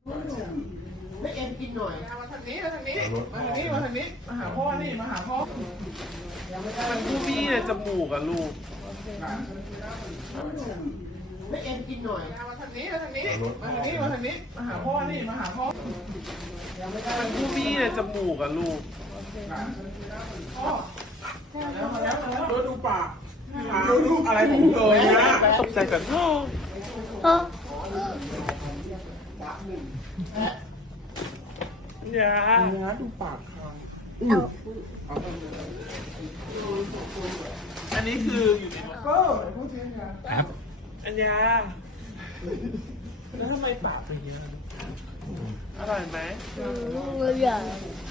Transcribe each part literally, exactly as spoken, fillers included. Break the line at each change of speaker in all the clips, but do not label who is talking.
ไม่เอ็มกินหน่อยมาทางนี้มาทางนี้มาทางนี้มาทางนี้มาหาพ่อนี่มาหาพ่อมันผู้พี่เลยจมูกอะลูกไม่เอ็มกินหน่อยมาทางนี้มาทางนี้มาทางนี้มาทางนี้มาหาพ่อนี่มาหาพ่อมันผู้พี่เลยจมูกอะลูกพ่อแล้วมาแล้วมาแล้วดูปากดูลูกอะไรของเธอนะตกใจกันพ่ออย่าดูปากค่ะอันนี้คืออยู่ในก็พูดจริงค่ะอันยาแล้วทำไมปากเป็นอย่างนี้อร่อยไหมอร่อย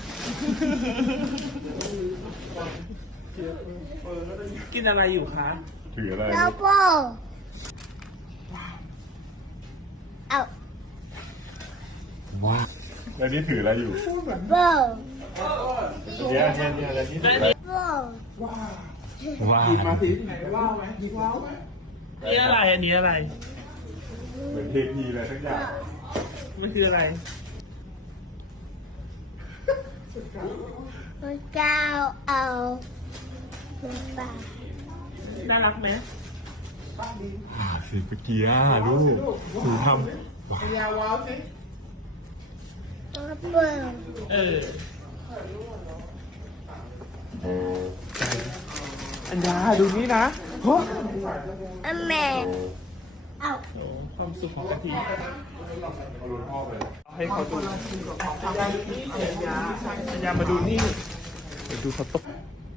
กินอะไรอยู่คะ
ถืออะไร
แล้วพ่อเอา
ว้าแล้วนี่ถืออะไรอยู่
พ่อ
เนี่ยเนี่ยเนี่ยอะไรนี่ถืออะไร
พ่อ
ว้าวว้าว
มาสิไหนว้าวไหมยิงว้าวไหม
นี่อะไรอันนี้อะไร
เหมือนเทพีเลยทั้งอย่าง
มันคืออะไร
มันก้าวเอาปาก
น่ารักไหม
อ่าสิเมื่อกี้อ่ะลูกหนูทำว้า
วยาวว้าวสิ
พ่อ
เออ
อันดาดูนี่นะโอ้
แม่เอา
ความสุขของกะทิ
เอาลุ้นพ่อไป
ให้เขาดูอัญญามาดูนี่มาดูเขาตก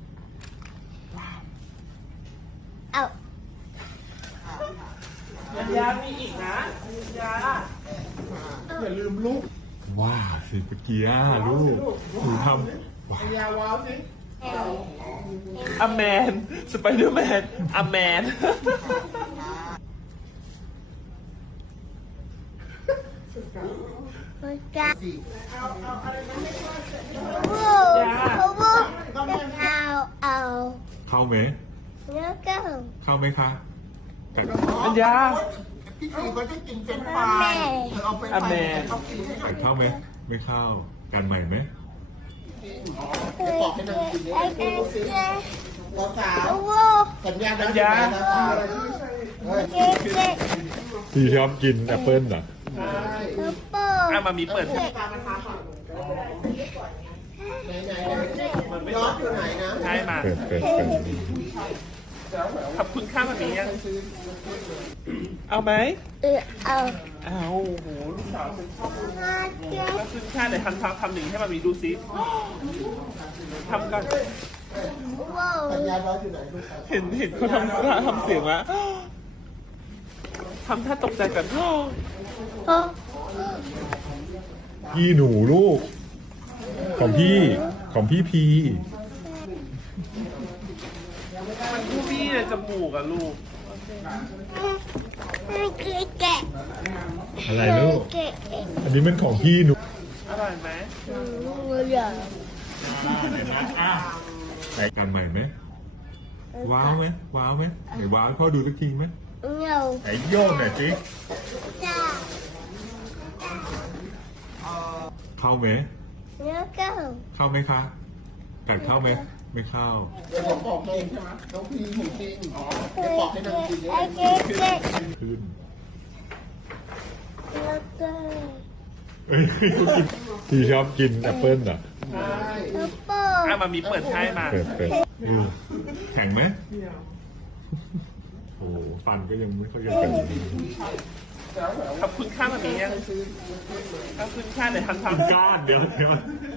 เอา
อัญญามีอีกนะอัญญา
อย่าลืมลูก
ว้าวสิเมื่อกี้อ่ะลูกหนูทำว้า
วยาวว้าวสิ
อแมนสไปเดอร์แมนอแมน
มันก้าวพ่อพ่อเอาเอา
เข้าไหม
แล้วก็
เข้าไหมคะกัด
อัญญา
พี่คือเขาจะกินเป็นปลายเอาไปไปเขากินให้หน่อย
กัดเข้าไหมไม่เข้ากันใหม่ไหม
บอกให้นางกินได้ดูสิรองเท้าสัญญาสัญญา
พี่ชอบกินแอปเปิ้ลเหรอ
อ่ะมามีเปิด
ไหนไหนย้อนอยู่ไหนนะ
ใช่มา
เปิดเปิดเปิด
ขอบคุณค่ามามียังเอาไหม
เออเอา
เอาโหลูกสาวฉันชอบแล้วคุณค่าเดี๋ยวทำทำทำหนึ่งให้มามีดูซิทำกัน
สัญญาย้อนอยู่ไหน
เห็นเห็นเขาทำท่าทำเสียงวะทำท่าตกใจกัน
พี่หนูลูกของพี่ของพี่พี
มันผู้พี่เลยจมูกอะลูก
แกะ
อะไรลูกอันนี้มันของพี่หนู
อร่อยไหม
อร่อย
ใส่กันใหม่ไหมว้าวไหมว้าวไหมไหนว้าวพ่อดูสักทีไหมไหนโยนหน่อยสิเข้าไหมเข้าไหมคะกัดเข้าไหมไม่เข้า
เดี๋ยวผมบอกเองใช่ไหมน้องพีหมูจริงอ๋อเดี๋ยวบอกให้นางกิน
ขึ้น
เอ้ย
พี่ชอบกินแอปเปิ้ลเหรอ
อ่ะมามีเปิดให้มา
เปิดเปิดแข็งไหมโอ้ฟันก็ยังไม่ค่อยจะแข็ง
ขอบคุณค่ามามียังขอบคุณค่าเดี๋ยวทำท
ำก้านเดี๋ยวเดี๋ยว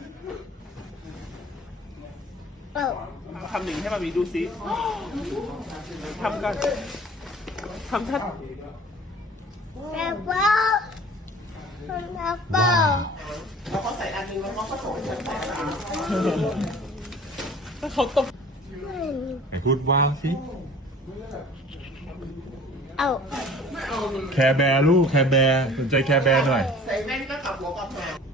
ทำหนึ่งให้มามีดูซิทำกันทำท่า
แม่เป้าแม่เป้า
แล้วเขาใส่อันนึงแล้วเขาก็ส่งฉันใส่ตาม
ถ้าเขาตก
ไหนพูดว้าวสิ
เอา
แคร์แบร์ลูกแคร์แบร์สนใจแคร์แบร์หน่อย
ใส่แว่นก็ขับหัวกับหาง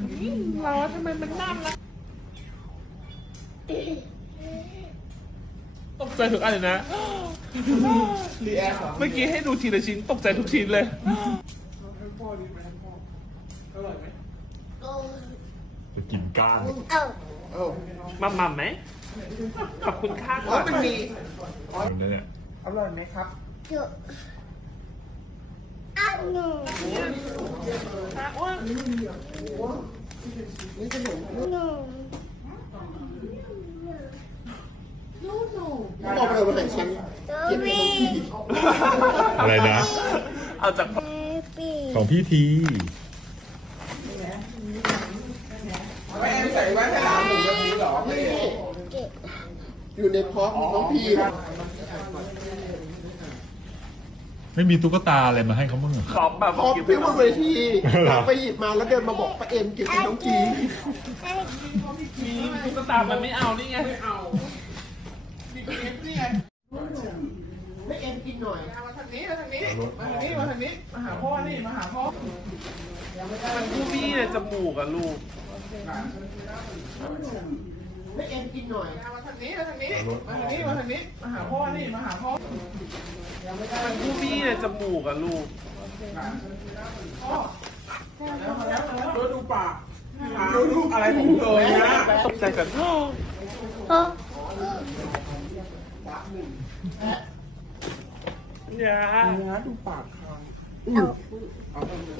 เราทำไมมันน่ารักตกใจทุกอันเลยนะ
รีแอคเหรอ
เมื่อกี้ให้ดูทีละชิ้นตกใจทุกชิ้นเลย
ให้พ่อดีไหมให้พ่ออร่อยไหม
จะกินก้าง
เอา
เอ้า
มัมมัมไหม ขอบคุณค่า
อ๋
ก่
อ
อน
มันมี
นั่นเนี่ย
อร่อยไหมครับ
จุอันหนู
อ้วน
นี่ขนม
หนู
บอกไปเลยว่าไหนฉัน
ตัวบี
อะไรนะ
เอาจาก
เบบี้
ของพี่ที
แม่ใส่ไว้ให้หลานหนูแบบนี้เหรอนี่
เก็บ
อยู่ในพร็อพน้องพี
ไม่มีตุ๊กตาอะไรมาให้เขาบ้างเหรอ
ขอบแบบ
พร็อพพี่บนเวทีไปหยิบมาแล้วเดินมาบอกป้าเอ็มเก็บให้น้องพี
ไอ้
มีตุ๊กตามันไม่เอานี่ไง
ไม่เอามีคลิปนี่ไงไม่เอ็มกินหน่อยมาทางนี้มาทางนี้มาทางนี้มาทางนี้มาหาพ่อนี่มาหาพ่อ
มันบูบี้เลยจมูกอะลูก
ไม่เอ็มกินหน่อยมาทางนี้มาทางนี้มาทางนี้มาทางนี้มาหาพ่อนี่มาหาพ่อ
มันบูบี้เลยจมูกอะลูก
พ่อแล้วมาแล้วมาแล้วดูดูปากดูดูอะไรของเธอนะ
ตกใจกัน
โอ้
อย่า
นะดูปากค่ะ
เอา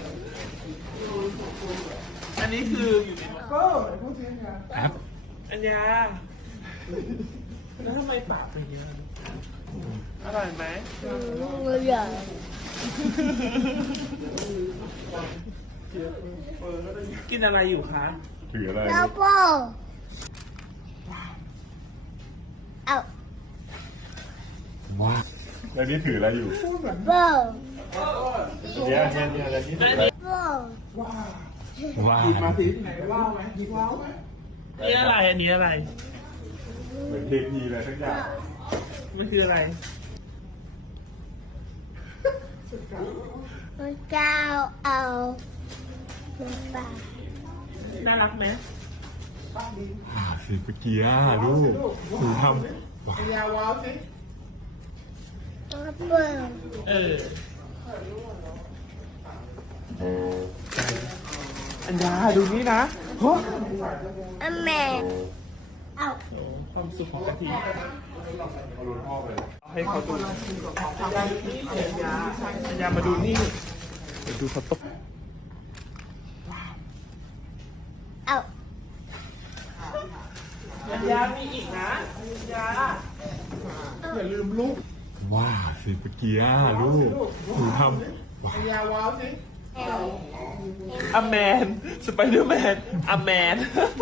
อันนี้คืออยู่ในรถ
ก็พูดเสียงไง
แอป
อันยาแล้วทำไมปากเป็นอย่างนี้ล่ะอร่อยไหม
ไม่อยาก
กินอะไรอยู่คะ
ถืออะไร
แล้วพ่อเอา
ว้าแล้วนี่ถืออะไรอยู่
พ่อ
เนี่ยเนี่ยเนี่ยอะไรนี่ถืออะไร
พ่อ
ว้า
ว้า
หยิบมาสิไหนว้าวไหมหยิบว้าวไหม
นี่อะไร อันนี้อะไร
เหมือนเทพีอะไรสักอย่าง
มันคืออะไร
พระเจ้าเอาน้ำปลา
น่ารักไหม
อ่าสิเมื่อกี้อ่ะลูกหนูทำว้า
พยาว้าวสิ
เปิด
เออ อันยาดูนี่นะโอ้
อแม่เอา
ความสุขของกะทิ
เอาลุ้นพ่อไปเลย
ให้เขาดูอันยาดูนี่อันยาอันยามาดูนี่เดี๋ยวดูเขาตก
เอา
อันยามีอีกนะอันยา
อย่าลืมลูก
ว้าสิเมื่อกี้อ่ะลูกหนูทำว้า
พยาว้าวสิ
อแมน สไปเดอร์แมนอแมน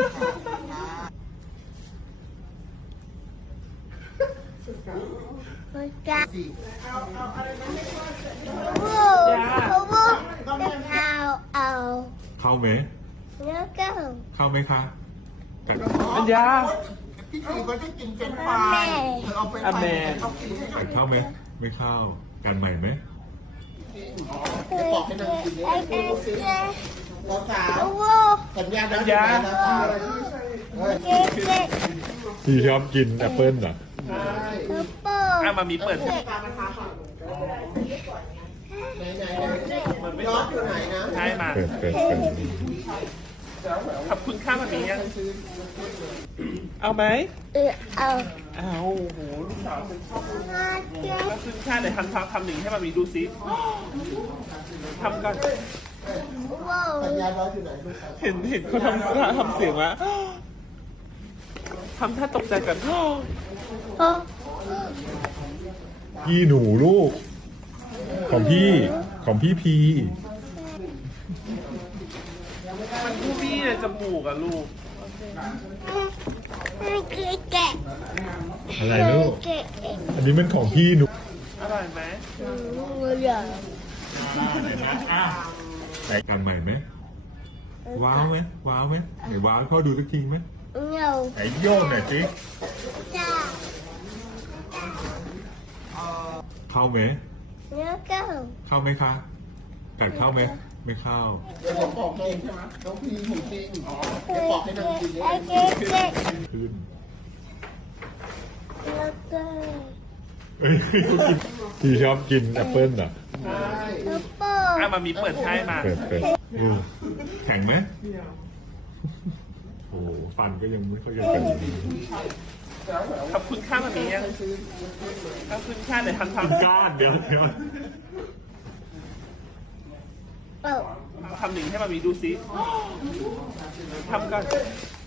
พระเจ้า
เอาเอาอะไรนะไม่ว่าจะ
โอ้โหพระเจ้าเอา
เข้าไหม
แล้วก็
เข้าไหมคะกัด
อันยา
พี่ตีก็จะกินเป็นไฟเธอเอาเป็น
อ
ไฟ
แมน
เขากินให้หน่อ
กั
ย
ดเข้าไหมไม่เข้ากันใหม่ไหม
จะบอกให้นางกิน
ไอ้
ได้
เด็ก
ดูสิ
เด็ก
เราสาว
โอ้โห
สัญญาณยาเราสาวเฮ้ย
เด็กเด็ก
พี่ชอบกินแอปเปิ้ลเหรอ
ใช่
กระโปรง
อ่ะมามีเปิด
ตามมาทาก่อนไหนไหนไหนย้อนอยู่ไหนนะ
ใช่มา
เปิดเปิดเปิด
ขอบคุณค่ามามียังเอาไหม
เออเอา
เอาโอ้โหลูกสาวฉันชอบ
มาเจ้า
ขอบคุณค่าเดี๋ยวทำทำทำหนึ่งให้มามีดูซิทำกัน
ว้าว
สัญญาณย้อนอยู่ไหนลูกสาว
เห็นเห็นเขาทำท่าทำเสียงวะทำท่าตกใจกัน
โอ้
พี่หนูลูก ของพี่ของพี่พี
มันบูบี้เลยจมูกอะลูก
ไม่คือแกะ
อะไรลูก
แกะ
อันนี้มันของพี่หนู
อร่อยไหม
ไม่อยาก
ใส่กันใหม่ไหมว้าวไหมว้าวไหมไหนว้าวให้พ่อดูสักทีไหม
เงา
ไหนโยกหน่อยสิ
จ้า
เข้าไหม
แล้วก็
เข้าไหมคะกัดเข้าไหมไม่เข้า
เดี๋ยวผมบอกเองใช่ไหมน้องพีของจริงเดี๋ยวบอกให้นางกิน
ไอ้
เนี่ย
เด็กเด็ก
ขึ้น
แล้วก็
เอ้ยเขากินพี่ชอบกินแอปเปิ้ลอ่ะ
ใช่
แล้วโป้
อ่ะมามีเปิดให้มา
เปิดเปิดอืมแข็งไหมโอ้โหฟันก็ยังไม่ค่อยจะแข็งดี
ขอบคุณค่ามามียังขอบคุณค่าเดี๋ยวทำท
ก้านเดี๋ยวเดี๋ยว
เป้า
ำทำหนึ่งให้มามีดูซิทำก่อน